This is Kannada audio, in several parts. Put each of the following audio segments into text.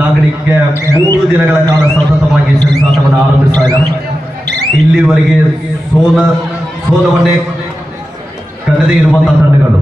ನಾಗರಿಕಕ್ಕೆ 3 ದಿನಗಳ ಕಾಲ ಸತತವಾಗಿ ಸೆಣಸಾಟವನ್ನು ಆರಂಭಿಸ್ತಾ ಇದ್ದಾರೆ. ಇಲ್ಲಿವರೆಗೆ ಸೋಲವನ್ನೇ ಕಳೆದೇ ಇರುವಂತಹ ತಂಡಗಳು.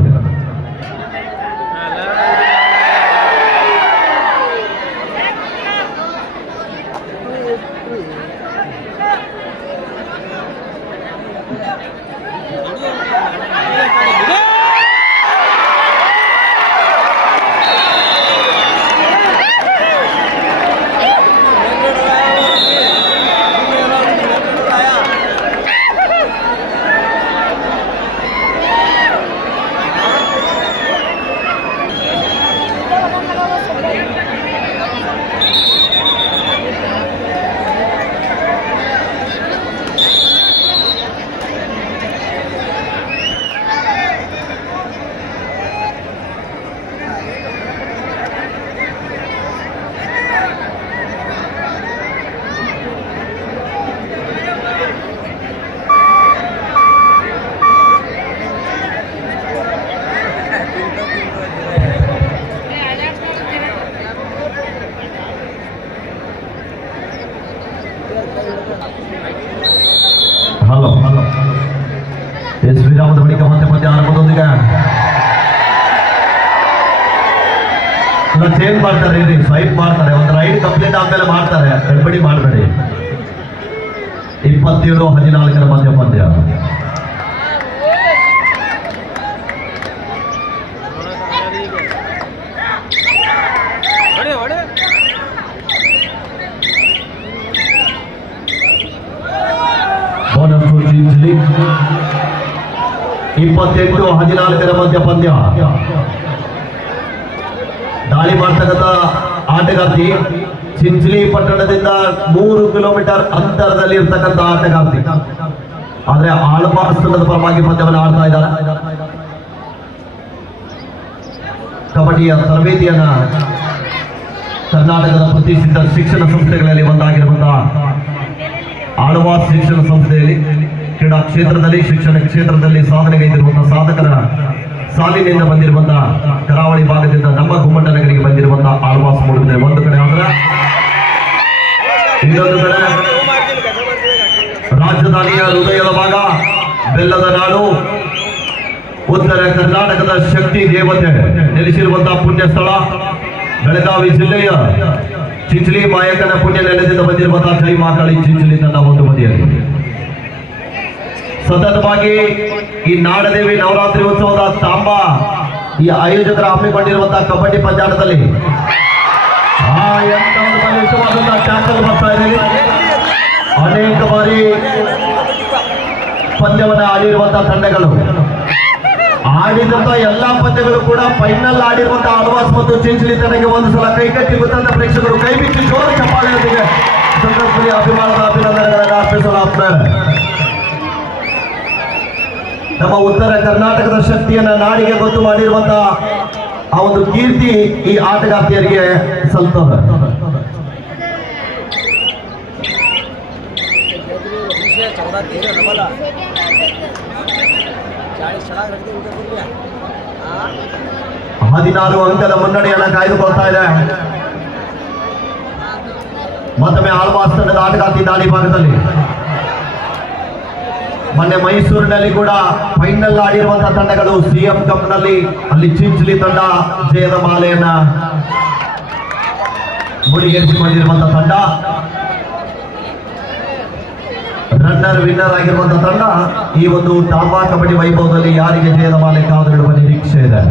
ಹಲೋ ಎಸ್ ವಿರಾಮದ ಬಳಿಕ ಮತ್ತೆ ಪಂದ್ಯ ಆರಂಭದೊಂದಿಗೆ ಚೇಂಜ್ ಮಾಡ್ತಾರೆ, ಇಲ್ಲಿ ಸ್ವೈಪ್ ಮಾಡ್ತಾರೆ, ಒಂದು ರೈಡ್ ಕಂಪ್ಲೀಟ್ ಆದ್ಮೇಲೆ ಮಾಡ್ತಾರೆ, ಗಡ್ಬಡಿ ಮಾಡಬೇಡಿ. 27-14 ಮಧ್ಯ ಪಂದ್ಯ. ಚಿಂಚಲಿ 28-14 ಮಧ್ಯ ಪಂದ್ಯ. ದಾಳಿ ಮಾಡ್ತಕ್ಕಂಥ ಆಟಗಾರ್ತಿ ಚಿಂಚಲಿ ಪಟ್ಟಣದಿಂದ 3 ಕಿಲೋಮೀಟರ್ ಅಂತರದಲ್ಲಿ ಇರ್ತಕ್ಕಂಥ ಆಟಗಾರ್ತಿ. ಆದ್ರೆ ಆಳ್ವಾಸ್ತನದ ಪರವಾಗಿ ಪಂದ್ಯವನ್ನು ಆಡ್ತಾ ಇದ್ದಾರೆ. ಕಬಡ್ಡಿಯ ತರಬೇತಿಯನ್ನ ಕರ್ನಾಟಕದ ಪ್ರತಿಷ್ಠಿತ ಶಿಕ್ಷಣ ಸಂಸ್ಥೆಗಳಲ್ಲಿ ಒಂದಾಗಿರುವಂತಹ ಆಳ್ವಾಸ್ ಶಿಕ್ಷಣ ಸಂಸ್ಥೆಯಲ್ಲಿ ಕ್ರೀಡಾ ಕ್ಷೇತ್ರದಲ್ಲಿ ಶಿಕ್ಷಣ ಕ್ಷೇತ್ರದಲ್ಲಿ ಸಾಧನೆಗೈದಿರುವಂತಹ ಸಾಧಕರ ಸಾಲಿನಿಂದ ಬಂದಿರುವಂತಹ ಕರಾವಳಿ ಭಾಗದಿಂದ ನಮ್ಮ ಗುಮ್ಮಟ ನಗರಿಗೆ ಬಂದಿರುವಂತಹ ಆಳ್ವಾಸ್ ಮೂಡಿದೆ ಒಂದು ಕಡೆ. ಆದ್ರೆ ಇನ್ನೊಂದು ಕಡೆ ರಾಜಧಾನಿಯ ಹೃದಯದ ಭಾಗ, ಬೆಲ್ಲದ ನಾಡು, ಉತ್ತರ ಕರ್ನಾಟಕದ ಶಕ್ತಿ ದೇವತೆ ನೆಲೆಸಿರುವಂತಹ ಪುಣ್ಯ ಸ್ಥಳ ಬೆಳಗಾವಿ ಜಿಲ್ಲೆಯ ಚಿಂಚಲಿ ಮಾಯಕನ ಪುಣ್ಯ ನೆಲದಿಂದ ಬಂದಿರುವಂತಹ ಜೈ ಮಾಕಾಳಿ ಚಿಂಚಲಿ ತಂಡ ಒಂದು ಬದಿಯಲ್ಲಿ ಸತತವಾಗಿ ಈ ನಾಡದೇವಿ ನವರಾತ್ರಿ ಉತ್ಸವದ ತಾಂಬ ಈ ಆಯೋಜಕರು ಹಮ್ಮಿಕೊಂಡಿರುವಂತಹ ಕಬಡ್ಡಿ ಪಂದ್ಯಾಟದಲ್ಲಿ ಟ್ಯಾಕಲ್ ಬರ್ತಾ ಇದೆ. ಅನೇಕ ಬಾರಿ ಪಂದ್ಯವನ್ನು ಆಡಿರುವಂತಹ ತಂಡಗಳು, ಆಡಿದಂತ ಎಲ್ಲಾ ಪಂದ್ಯಗಳು ಕೂಡ ಫೈನಲ್ ಆಡಿರುವಂತಹ ಆಳ್ವಾಸ್ ಮತ್ತು ಚಿಂಚಲಿ ತಂಡಕ್ಕೆ ಒಂದು ಸಲ ಕೈಕಟ್ಟಿ ಗೊತ್ತಂತ ಪ್ರೇಕ್ಷಕರು ಕೈ ಬಿಟ್ಟು ಜೋರು ಚಪ್ಪಾಳೆಯೊಂದಿಗೆ ಸಂದರ್ಭದಲ್ಲಿ ಅಭಿಮಾನದ ಅಭಿನಂದನೆಗಳನ್ನು ಅರ್ಪಿಸಲಾಗ್ತದೆ. ನಮ್ಮ ಉತ್ತರ ಕರ್ನಾಟಕದ ಶಕ್ತಿಯನ್ನ ನಾಡಿಗೆ ಗೊತ್ತು ಮಾಡಿರುವಂತಹ ಆ ಒಂದು ಕೀರ್ತಿ ಈ ಆಟಗಾರ್ತಿಯರಿಗೆ ಸಲ್ತದೆ. ಹದಿನಾರು ಅಂಕದ ಮುನ್ನಡೆಯನ್ನ ಕಾಯ್ದುಕೊಳ್ತಾ ಇದೆ. ಮತ್ತೊಮ್ಮೆ ಆಳ್ವಾಸ್ ತಂಡದ ಆಟಗಾರ್ತಿ ದಾಳಿ ಭಾಗದಲ್ಲಿ ಮೊನ್ನೆ ಮೈಸೂರಿನಲ್ಲಿ ಕೂಡ ಫೈನಲ್ ಆಡಿರುವಂತಹ ತಂಡಗಳು ಸಿಎಂ ಕಪ್ ನಲ್ಲಿ ಅಲ್ಲಿ ಚಿಂಚಲಿ ತಂಡ ಜಯದ ಮಾಲೆಯನ್ನ ಮುಡಿಗೇರಿಸಿಕೊಂಡಿರುವಂತಹ ತಂಡ, ರನ್ನರ್ ವಿನ್ನರ್ ಆಗಿರುವಂತಹ ತಂಡ ಈ ಒಂದು ತಾಂಬಾ ಕಬಡ್ಡಿ ವೈಭವದಲ್ಲಿ ಯಾರಿಗೆ ಜಯದ ಮಾಲೆ ಕಾದಿಡುವ ನಿರೀಕ್ಷೆ ಇದೆ.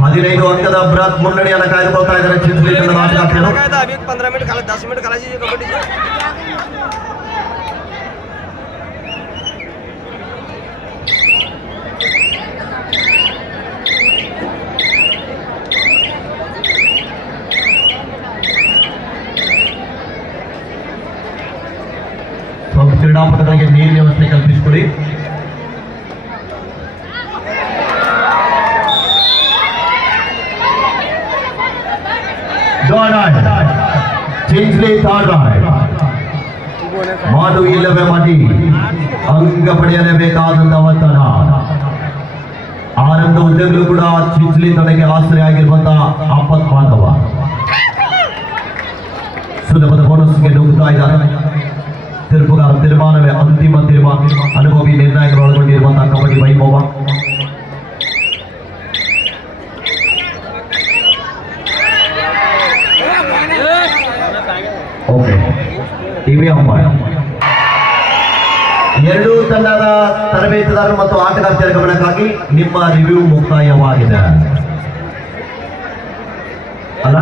15 ಅಂಕದ ಬೃಹತ್ ಮುನ್ನಡೆಯನ್ನು ಕಾಯ್ದುಕೊಳ್ತಾ ಇದ್ದಾರೆ ಚಿಂಚಲಿ ತಂಡದ ಆಟಗಾರ್ತಿಯರು. ಕ್ರೀಡಾಪಟುಗಳಿಗೆ ನೀರಿನ ವ್ಯವಸ್ಥೆ ಕಲ್ಪಿಸಿಕೊಡಿ. ಚಿಂಚಲಿ ಥರ್ಡ್ ರೈಡ್ ಮಾಡು ಇಲ್ಲವೇ ಮಾಡಿ ಅಂಕ ಪಡೆಯಲೇಬೇಕಾದಂತ ಒತ್ತಡ. ಆನಂದ ಉದ್ಯೋಗಿಗಳು ಕೂಡ ಚಿಂಚಲಿ ತನಗೆ ಆಶ್ರಯ ಆಗಿರುವಂತಹ ಆಪತ್ ಬಾಂಧವ ಸುಲಭದ ಬೋನಸ್ಗೆ ನುಗ್ಗುತ್ತಾ ಇದ್ದಾರೆ. ತೀರ್ಪುಗಾರ ತೀರ್ಮಾನವೇ ಅಂತಿಮ ತೀರ್ಮಾನ. ಅನುಭವಿ ನಿರ್ಣಯಗಳು ಒಳಗೊಂಡಿರುವಂತಹ ಕಬಡ್ಡಿ ವೈಭವ. ಓಕೆ, ಟಿವಿ ಅಂಪೈರ್ ಎರಡೂ ತಂಡದ ತರಬೇತುದಾರರು ಮತ್ತು ಆಟಗಾರ್ತಿಯರ ಗಮನಕ್ಕಾಗಿ ನಿಮ್ಮ ರಿವ್ಯೂ ಮುಕ್ತಾಯವಾಗಿದೆ. ಅಲ್ಲ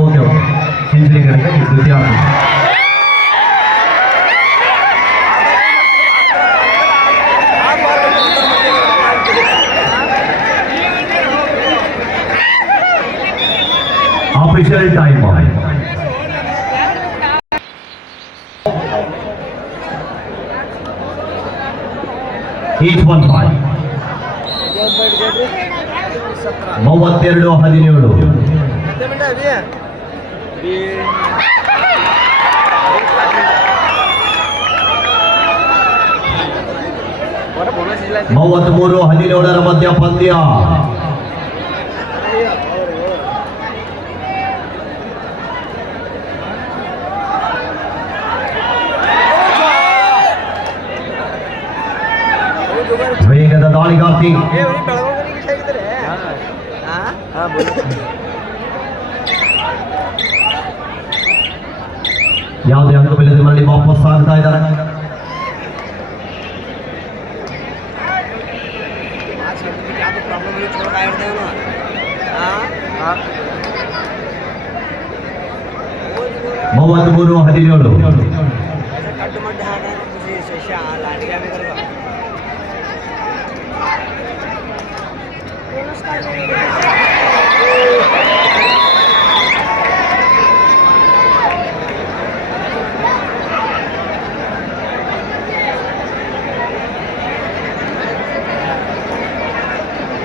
ಓಕೆ ಓಕೆ, ಚಿಂಚಲಿಗಳಿಗೆ ದ್ವಿತೀಯ ಆಫೀಷಿಯಲ್ ಟೈಮ್ ಈಚ್ 1 5 32-17. ಮೂವತ್ಮೂರು 17 ಮಧ್ಯ ಪಂದ್ಯ. ವೇಗದ ದಾಳಿಗಾರ್ತಿ ಯಾವುದೇ ಅಂಕವಿಲ್ಲದೆ ಮರಳಿ ವಾಪಸ್ ಆಗ್ತಾ ಇದ್ದಾರೆ. ಮೂವತ್ಮೂರು 17.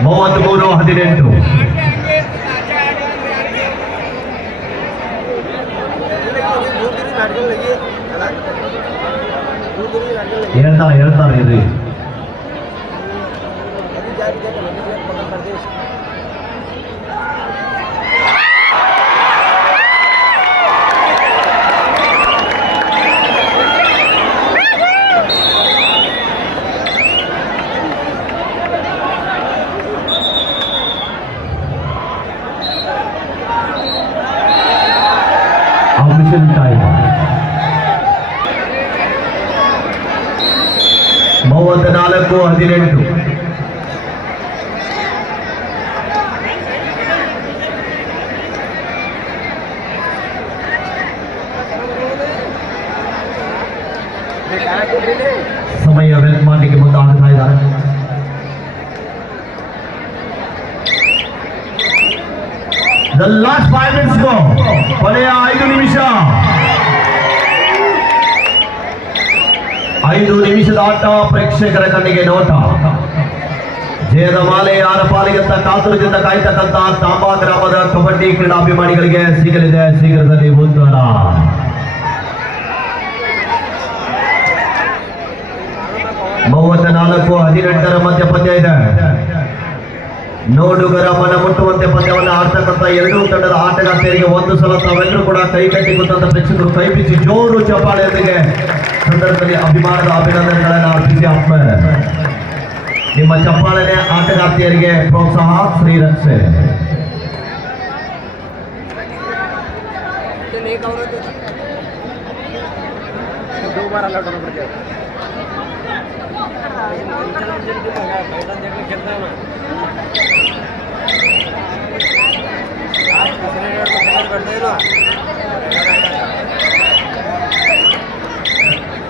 ಮೂವತ್ಮೂರು 18. ಹೇಳ್ತಾರೆ ಇರ್ರಿ. ಟೈಮ್ 34-18. ಸಮಯ ವ್ಯರ್ಥ ಮಾಡಲಿಕ್ಕೆ ಮುಂದಾಗ್ತಾ ಇದ್ದಾರೆ. The last 5 minutes go. ಕೊನೆಯ 5 ನಿಮಿಷ. 5 ನಿಮಿಷದ ಆಟ ಪ್ರೇಕ್ಷಕರ ಕಣ್ಣಿಗೆ ನೋಟ. ಜಯದ ಮಾಲೆ ಯಾರ ಪಾಲಿಗಂತ ಕಾತುರದಿಂದ ಕಾಯ್ತಕ್ಕಂತ ತಾಂಬಾ ಗ್ರಾಮದ ಕಬಡ್ಡಿ ಕ್ರೀಡಾಭಿಮಾನಿಗಳಿಗೆ ಸಿಗಲಿದೆ ಶೀಘ್ರದಲ್ಲಿ ಉತ್ತರ. ಮೂವತ್ನಾಲ್ಕು 18 ಮಧ್ಯ ಪಂದ್ಯ ಇದೆ. ನೋಡುಗರ ಮನ ಮುಟ್ಟುವಂತೆ ಪಂದ್ಯವನ್ನು ಆಡ್ತಕ್ಕಂಥ ಎರಡೂ ತಂಡದ ಆಟಗಾರ್ತಿಯರಿಗೆ ಒಂದು ಸಲ ತಾವೆಲ್ಲರೂ ಕೂಡ ಕೈ ಕಟ್ಟಿ ಕೂತಂತ ಪ್ರೇಕ್ಷಕರು ಕೈ ಬಿಚ್ಚಿ ಜೋರು ಚಪ್ಪಾಳೆಯೊಂದಿಗೆ ಸಂದರ್ಭದಲ್ಲಿ ಅಭಿಮಾನದ ಅಭಿನಂದನೆಗಳನ್ನು ಅರ್ಪಿಸಿ ಆತ್ಮೀಯ ನಿಮ್ಮ ಚಪ್ಪಾಳೆನೆ ಆಟಗಾರ್ತಿಯರಿಗೆ ಪ್ರೋತ್ಸಾಹ, ಶ್ರೀರಕ್ಷೆ.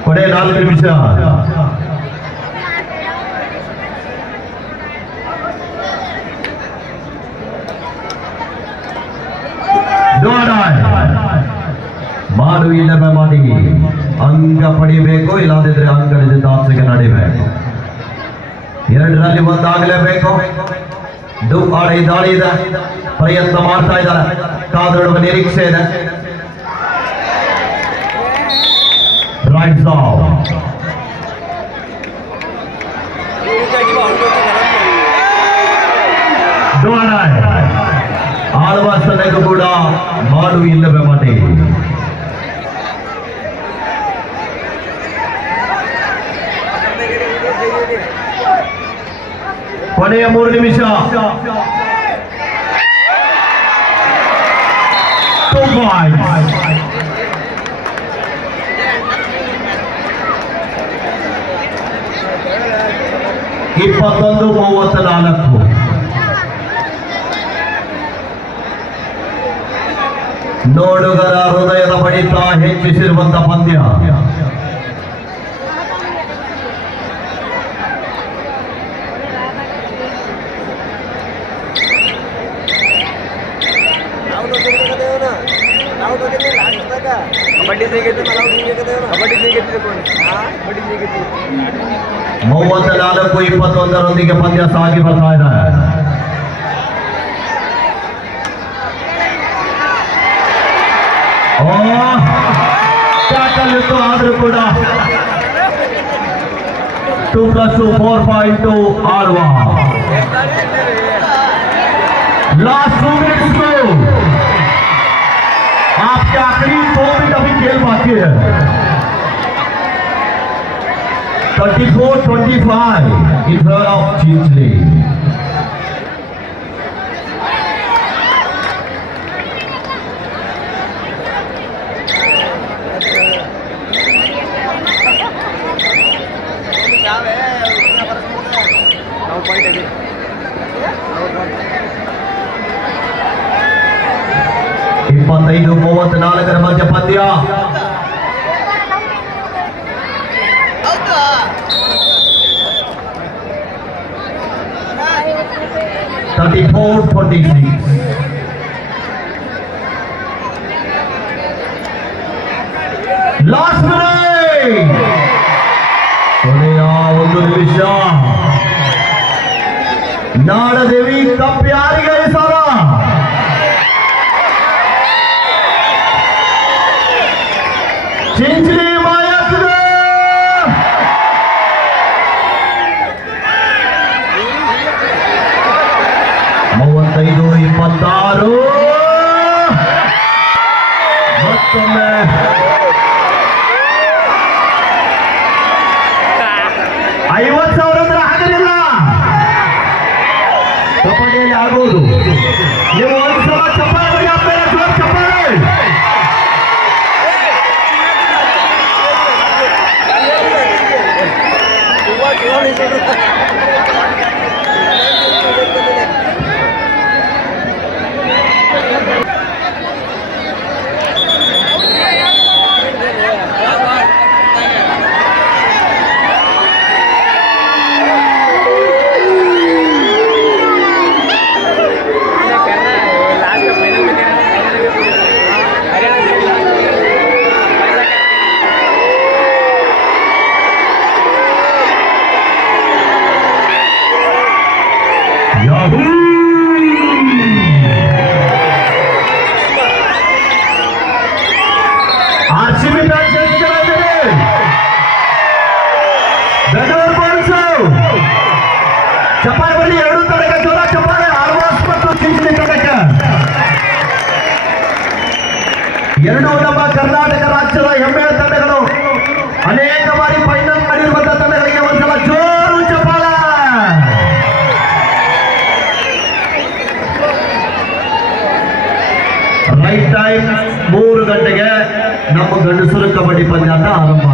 ಕೊನೆ 4 ನಿಮಿಷ. ಮಾಡು ಇಲ್ಲವೇ ಮಾಡಿ ಅಂಕ ಪಡಿಬೇಕು, ಇಲ್ಲದಿದ್ರೆ ಅಂಕದಿಂದ ಆಚೆಗೆ ನಡಿಬೇಕು. 2ರಲ್ಲಿ ಒಂದಾಗಲೇಬೇಕು. ದಾಳಿ ಇದೆ, ಪ್ರಯತ್ನ ಮಾಡ್ತಾ ಇದ್ದಾರೆ, ಕಾದುಡುವ ನಿರೀಕ್ಷೆ ಇದೆ. ರೈಟ್ ಆಳ್ವಾಸ್ ತಂಡಕ್ಕೂ ಕೂಡ ಮಾಡು ಇಲ್ಲವೇ ಮಾಡಿ. ಕೊನೆಯ 3 ನಿಮಿಷ. 2 points. ಇಪ್ಪತ್ತೊಂದು 34. ನೋಡುಗರ ಹೃದಯದ ಬಡಿತ ಹೆಚ್ಚಿಸಿರುವಂತ ಪಂದ್ಯ. ಮೂವತ್ತ 34-21 ಪಂದ್ಯ ಸಾಗಿ ಬರ್ತಾ ಇದೆ. ಟ್ಯಾಕಲ್ ಇತ್ತು ಆದ್ರೂ ಕೂಡ 2+2 4.2 ಆಳ್ವಾ. लास्ट 2 मिनट्स को आपके आखिरी 2 मिनट अभी खेल बाकी है. 34-25 in favor of Chinchli. ಇಪ್ಪತ್ತೈದು 34 ಮಧ್ಯ ಪಂದ್ಯ. Last minute. ಕೊನೆಯ 1 ನಿಮಿಷ. ನಾಡದೇವಿ ಕಪ್ ಯಾರಿಗೆ ಸರ? ಚಿಂಚಲಿ ಮಾಯಾಕ್ದೆ. 35-26. ಮತ್ತೊಮ್ಮೆ 50,000 ಅಂದ್ರೆ ಆಗಲಿಲ್ಲ. ಕಬಡ್ಡಿಯಲ್ಲಿ ಆಗುವುದು. ನೀವು ಒಂದ್ಸಲ ಚಪ್ಪಾಳೆ ಬಡಿ ಹಾಕ್ತಾರೆ. ಚಪ್ಪಾಳೆ. ಆರ್ಸಿಬಿ ಬ್ಯಾಟ್ ಗೆಲ್ತಿದ್ದಾರೆ. ಬೆಂಗಳೂರು ಬೌಲ್ಸ್ ಚಪ್ಪಾಳೆ ಬರಲಿ. 2 ತಂಡಕ್ಕೆ ಜೋರ ಚಪ್ಪಾಳೆ. ಆಳ್ವಾಸ್ ಮತ್ತು ಚಿಂಚಲಿ ತಂಡಕ್ಕೆ. 2 ನಮ್ಮ ಕರ್ನಾಟಕ ರಾಜ್ಯದ ಹೆಮ್ಮೆಯ ತಂಡಗಳು. ಅನೇಕ ಬಾರಿ ಫೈನಲ್ ಮಾಡಿರುವಂತಹ ತಂಡಗಳಿಗೆ ಒಂದ್ಸಲ ಜೋರು ಚಪ್ಪಾಳೆ. ರೈಟ್ ಟೈಮ್ 3 ಗಂಟೆಗೆ ನಮ್ಮ ಗಂಡಸರು ಕಬಡ್ಡಿ ಪಂದ್ಯಾಟ ಆರಂಭ.